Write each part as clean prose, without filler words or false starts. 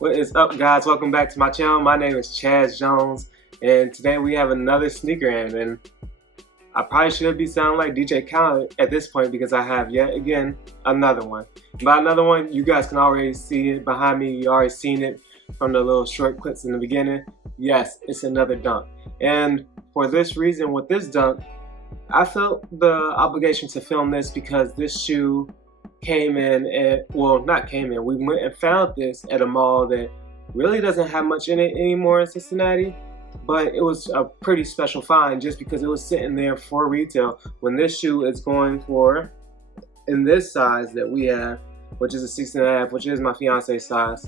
What is up, guys? Welcome back to my channel. My name is Chaz Jones, and today we have another sneaker in. And I probably should be sounding like DJ Khaled at this point because I have yet again another one. By another one, you guys can already see it behind me. You already seen it from the little short clips in the beginning. Yes, it's another dunk. And for this reason, with this dunk, I felt the obligation to film this because this shoe came in, and well, not came in, we went and found this at a mall that really doesn't have much in it anymore in Cincinnati, but it was a pretty special find just because it was sitting there for retail when this shoe is going for, in this size that we have, which is a 6.5, which is my fiance's size,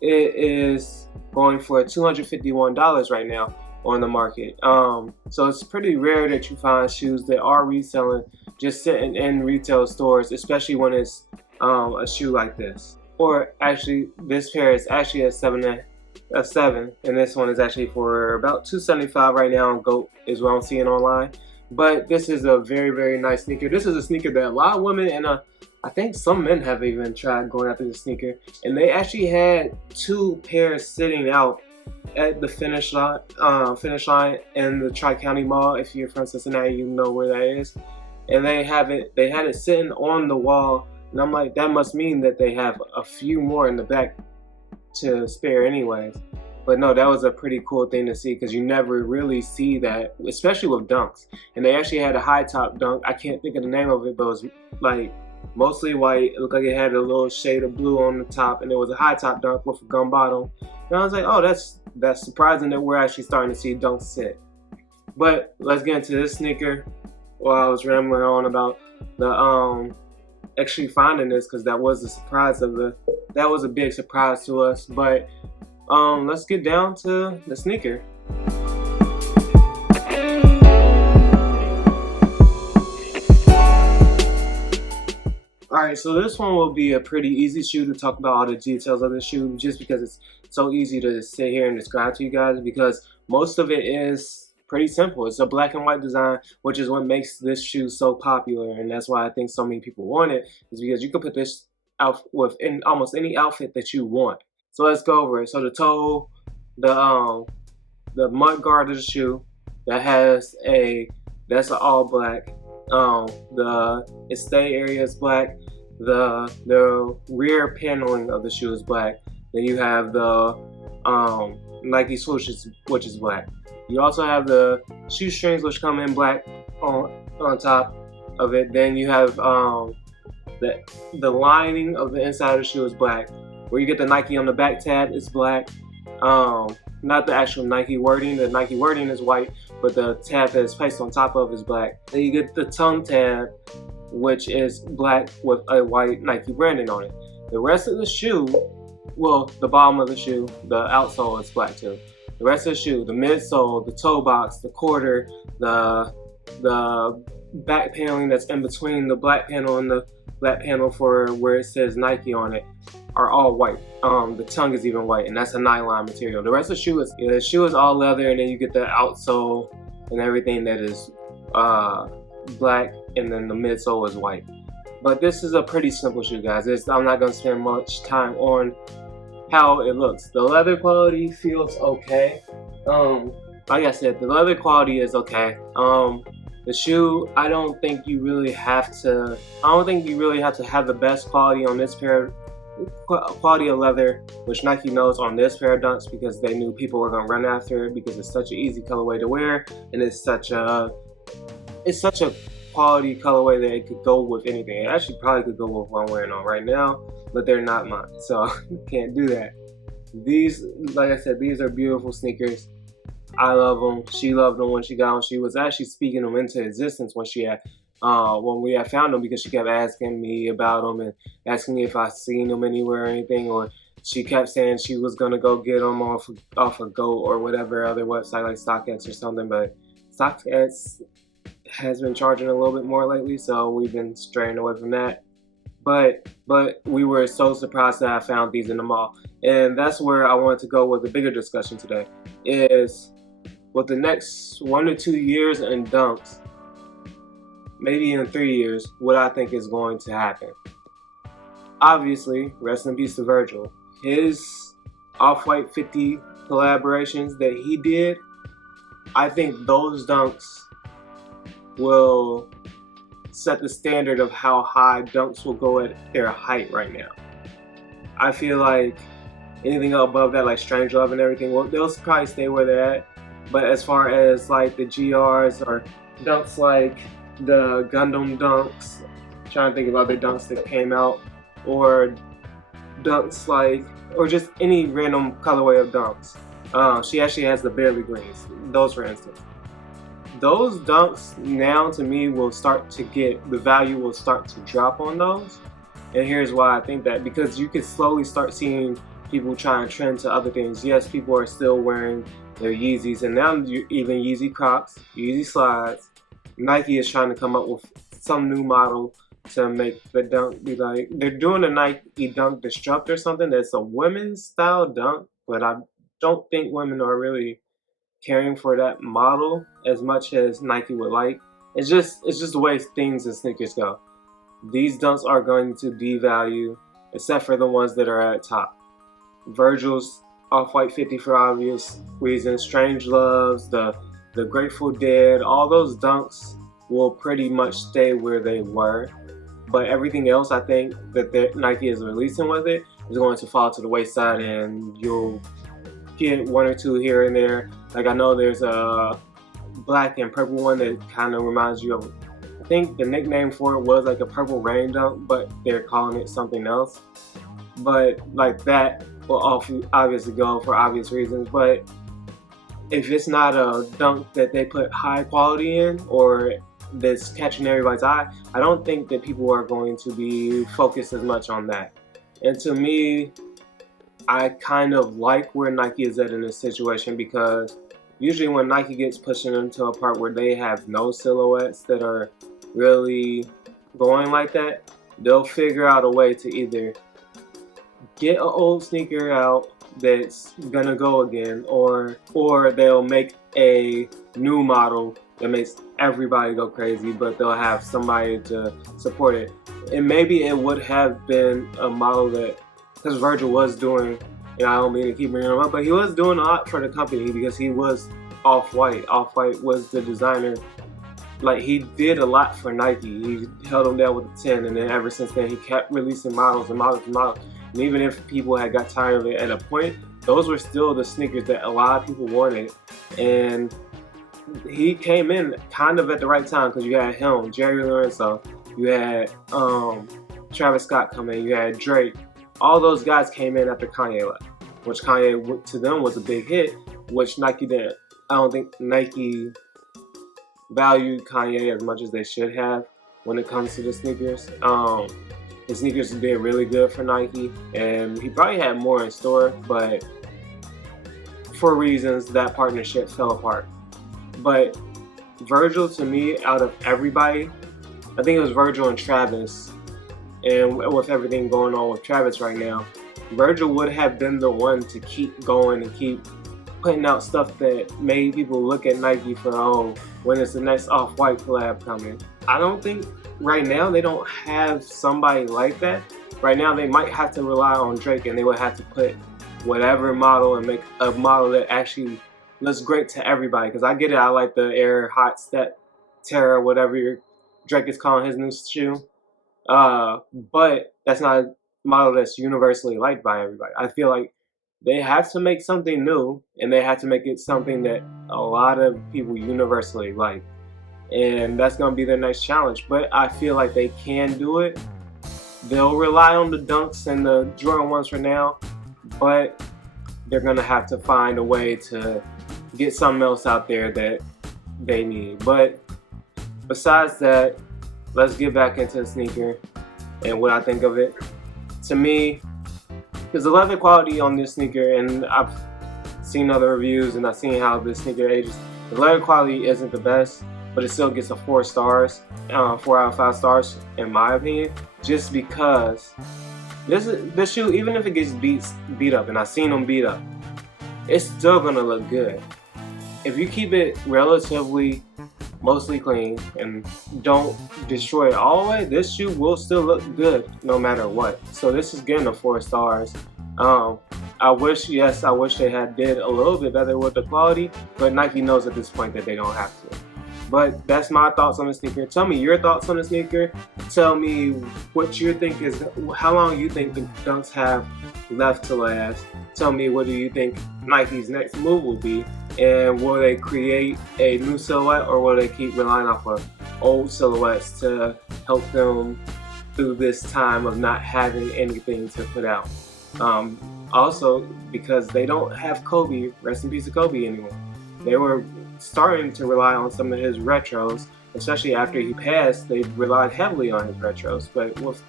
it is going for $251 right now on the market. So it's pretty rare that you find shoes that are reselling just sitting in retail stores, especially when it's a shoe like this. Or actually, this pair is actually a 7, and this one is actually for about $275 right now on GOAT is what I'm seeing online. But this is a very, very nice sneaker. This is a sneaker that a lot of women and I think some men have even tried going after the sneaker, and they actually had 2 pairs sitting out at the finish line in the Tri-County Mall. If you're from Cincinnati, you know where that is. And they had it sitting on the wall, and I'm like, that must mean that they have a few more in the back to spare anyways. But no, that was a pretty cool thing to see because you never really see that, especially with dunks. And they actually had a high top dunk. I can't think of the name of it, but it was like mostly white. It looked like it had a little shade of blue on the top, and it was a high top dunk with a gum bottom. And I was like, oh, that's surprising that we're actually starting to see dunks sit. But let's get into this sneaker. While I was rambling on about the actually finding this, because that was a surprise that was a big surprise to us. But let's get down to the sneaker. Alright, so this one will be a pretty easy shoe to talk about all the details of the shoe, just because it's so easy to sit here and describe to you guys, because most of it is pretty simple. It's a black and white design, which is what makes this shoe so popular, and that's why I think so many people want it, is because you can put this out with in almost any outfit that you want. So let's go over it. So the toe, the mud guard of the shoe, that's an all black. The stay area is black. The rear paneling of the shoe is black. Then you have the Nike swoosh, which is black. You also have the shoestrings, which come in black on top of it. Then you have the lining of the inside of the shoe is black. Where you get the Nike on the back tab is black. Not the actual Nike wording. The Nike wording is white, but the tab that is placed on top of is black. Then you get the tongue tab, which is black with a white Nike branding on it. The rest of the shoe, well, the bottom of the shoe, the outsole is black too. The rest of the shoe, the midsole, the toe box, the quarter, the back paneling that's in between the black panel and the black panel for where it says Nike on it, are all white. The tongue is even white, and that's a nylon material. The rest of the shoe is all leather, and then you get the outsole and everything that is black, and then the midsole is white. But this is a pretty simple shoe, guys. I'm not gonna spend much time on how it looks. The leather quality feels okay. Like I said, the leather quality is okay. The shoe, I don't think you really have to have the best quality on this pair, quality of leather, which Nike knows on this pair of dunks, because they knew people were gonna run after it because it's such an easy colorway to wear, and it's such a quality colorway that it could go with anything. It actually probably could go with what I'm wearing on right now, but they're not mine, so can't do that. These, like I said, these are beautiful sneakers. I love them. She loved them when she got them. She was actually speaking them into existence when we had found them, because she kept asking me about them and asking me if I seen them anywhere or anything, or she kept saying she was gonna go get them off of GOAT or whatever other website like StockX or something. But StockX has been charging a little bit more lately, so we've been straying away from that. But we were so surprised that I found these in the mall, and that's where I wanted to go with a bigger discussion today. Is with the next 1 to 2 years in dunks, maybe in 3 years, what I think is going to happen. Obviously, rest in peace to Virgil. His Off-White 50 collaborations that he did, I think those dunks will set the standard of how high dunks will go at their height right now. I feel like anything above that, like Strangelove and everything, well, they'll probably stay where they're at. But as far as like the GRs or dunks like the Gundam dunks, I'm trying to think about the dunks that came out, or dunks like, or just any random colorway of dunks. She actually has the Barely Greens, those for instance. Those dunks now to me will start to get, the value will start to drop on those. And here's why I think that, because you can slowly start seeing people trying to trend to other things. Yes, people are still wearing their Yeezys, and now even Yeezy Crocs, Yeezy Slides. Nike is trying to come up with some new model to make the dunk be like, they're doing a Nike Dunk Disrupt or something that's a women's style dunk, but I don't think women are really caring for that model as much as Nike would like. It's just the way things in sneakers go. These dunks are going to devalue, except for the ones that are at top. Virgil's Off-White 50 for obvious reasons, Strangeloves, the Grateful Dead, all those dunks will pretty much stay where they were. But everything else I think that Nike is releasing with it is going to fall to the wayside, and you'll get one or two here and there. Like I know there's a black and purple one that kind of reminds you of, I think the nickname for it was like a Purple Rain dunk, but they're calling it something else. But like that will obviously go for obvious reasons. But if it's not a dunk that they put high quality in, or that's catching everybody's eye, I don't think that people are going to be focused as much on that. And to me, I kind of like where Nike is at in this situation, because usually when Nike gets pushing into a part where they have no silhouettes that are really going like that, they'll figure out a way to either get an old sneaker out that's gonna go again, or they'll make a new model that makes everybody go crazy, but they'll have somebody to support it. And maybe it would have been a model that, because Virgil was doing, and I don't mean to keep bringing him up, but he was doing a lot for the company because he was Off-White. Off-White was the designer. Like, he did a lot for Nike. He held them down with a 10, and then ever since then he kept releasing models and models and models. And even if people had got tired of it at a point, those were still the sneakers that a lot of people wanted. And he came in kind of at the right time, because you had him, Jerry Lorenzo, you had Travis Scott come in, you had Drake. All those guys came in after Kanye left, which Kanye to them was a big hit, which Nike didn't. I don't think Nike valued Kanye as much as they should have when it comes to the sneakers. The sneakers did really good for Nike, and he probably had more in store, but for reasons that partnership fell apart. But Virgil, to me, out of everybody, I think it was Virgil and Travis, and with everything going on with Travis right now, Virgil would have been the one to keep going and keep putting out stuff that made people look at Nike for, oh, when is the next Off-White collab coming? I don't think right now they don't have somebody like that. Right now they might have to rely on Drake, and they would have to put whatever model and make a model that actually looks great to everybody. Because I get it, I like the Air Hot Step Terra, whatever Drake is calling his new shoe. But that's not a model that's universally liked by everybody. I feel like they have to make something new, and they have to make it something that a lot of people universally like. And that's going to be their next challenge. But I feel like they can do it. They'll rely on the dunks and the Jordan 1s for now, but they're gonna have to find a way to get something else out there that they need. But besides that, let's get back into the sneaker and what I think of it. To me, because the leather quality on this sneaker, and I've seen other reviews and I've seen how this sneaker ages, the leather quality isn't the best, but it still gets a 4 stars, 4 out of 5 stars in my opinion, just because this shoe, even if it gets beat up, and I've seen them beat up, it's still gonna look good. If you keep it relatively mostly clean and don't destroy it all the way, this shoe will still look good no matter what. So this is getting a 4 stars. I wish they had did a little bit better with the quality, but Nike knows at this point that they don't have to. But that's my thoughts on the sneaker. Tell me your thoughts on the sneaker. Tell me what you think is, how long you think the Dunks have left to last. Tell me what do you think Nike's next move will be, and will they create a new silhouette, or will they keep relying off of old silhouettes to help them through this time of not having anything to put out. Also, because they don't have Kobe, rest in peace to Kobe anymore. They were starting to rely on some of his retros, especially after he passed. They relied heavily on his retros, but with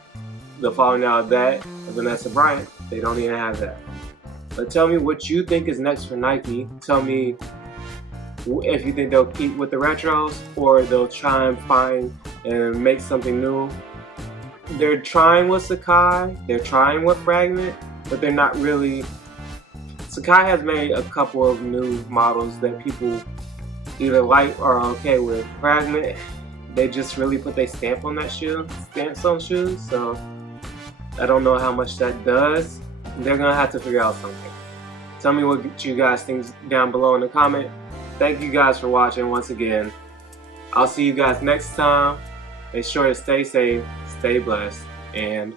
the falling out of that, of Vanessa Bryant, they don't even have that. But tell me what you think is next for Nike. Tell me if you think they'll keep with the retros, or they'll try and find and make something new. They're trying with Sacai, they're trying with Fragment, but they're not really. Sacai has made a couple of new models that people either like or are okay with. Fragment, they just really put their stamp on that shoe, stamps on shoes, so I don't know how much that does. They're gonna have to figure out something. Tell me what you guys think down below in the comment. Thank you guys for watching once again. I'll see you guys next time. Make sure to stay safe, stay blessed, and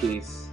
peace.